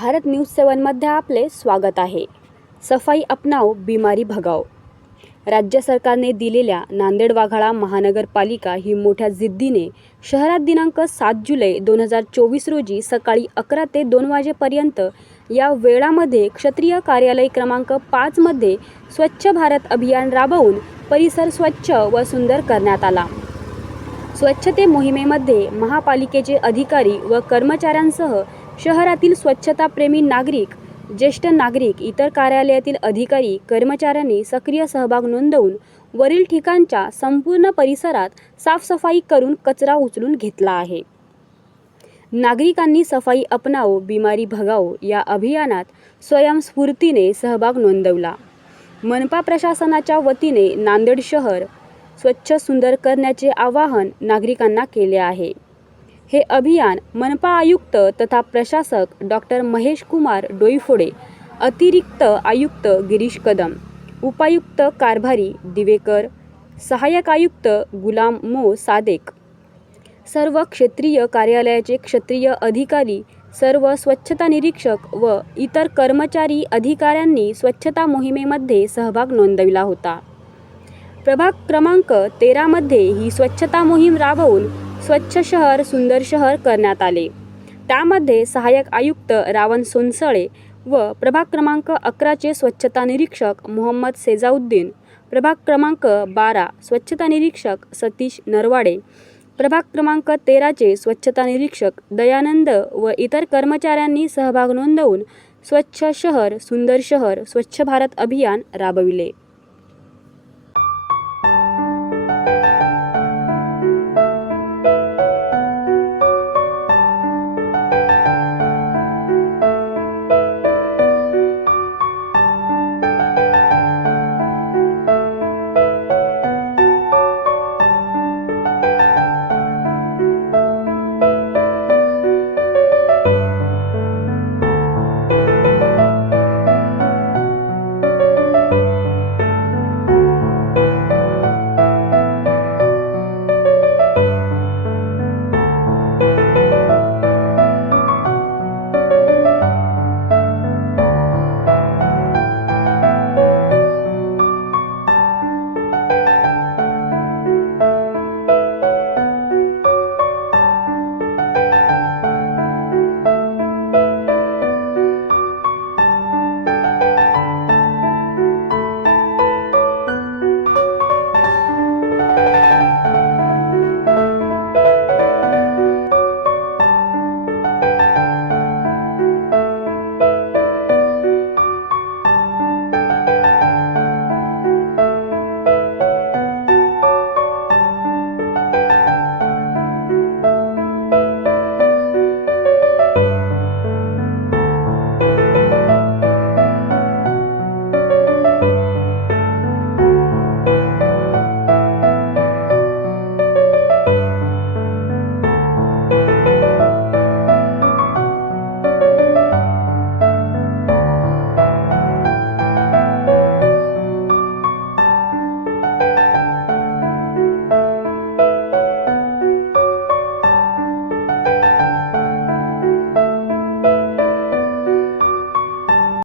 Bharat news सेवनमध्ये आपले स्वागत आहे. सफाई अपनाव बिमारी भगाव राज्य सरकारने दिलेल्या नांदेड वाघाळा महानगरपालिका ही मोठ्या जिद्दीने शहरात दिनांक सात जुलै दोन हजार चोवीस रोजी सकाळी अकरा ते दोन वाजेपर्यंत या वेळामध्ये क्षत्रिय कार्यालय क्रमांक पाचमध्ये स्वच्छ भारत अभियान राबवून परिसर स्वच्छ व सुंदर करण्यात आला. स्वच्छते मोहिमेमध्ये महापालिकेचे अधिकारी व कर्मचाऱ्यांसह शहरातील स्वच्छताप्रेमी नागरिक ज्येष्ठ नागरिक इतर कार्यालयातील अधिकारी कर्मचाऱ्यांनी सक्रिय सहभाग नोंदवून वरील ठिकाणच्या संपूर्ण परिसरात साफसफाई करून कचरा उचलून घेतला आहे. नागरिकांनी सफाई अपनाव बिमारी भगाव या अभियानात स्वयंस्फूर्तीने सहभाग नोंदवला. मनपा प्रशासनाच्या वतीने नांदेड शहर स्वच्छ सुंदर करण्याचे आवाहन नागरिकांना केले आहे. हे अभियान मनपा आयुक्त तथा प्रशासक डॉक्टर महेश कुमार डोईफोडे अतिरिक्त आयुक्त गिरीश कदम उपायुक्त कारभारी दिवेकर सहाय्यक आयुक्त गुलाम मो सादेक सर्व क्षेत्रीय कार्यालयाचे क्षेत्रीय अधिकारी सर्व स्वच्छता निरीक्षक व इतर कर्मचारी अधिकाऱ्यांनी स्वच्छता मोहिमेमध्ये सहभाग नोंदविला होता. प्रभाग क्रमांक तेरामध्ये ही स्वच्छता मोहीम राबवून स्वच्छ शहर सुंदर शहर करण्यात आले. त्यामध्ये सहाय्यक आयुक्त रावण सोनसळे व प्रभाग क्रमांक अकराचे स्वच्छता निरीक्षक मोहम्मद सेजाउद्दीन प्रभाग क्रमांक बारा स्वच्छता निरीक्षक सतीश नरवाडे प्रभाग क्रमांक तेराचे स्वच्छता निरीक्षक दयानंद व इतर कर्मचाऱ्यांनी सहभाग नोंदवून स्वच्छ शहर सुंदर शहर स्वच्छ भारत अभियान राबविले.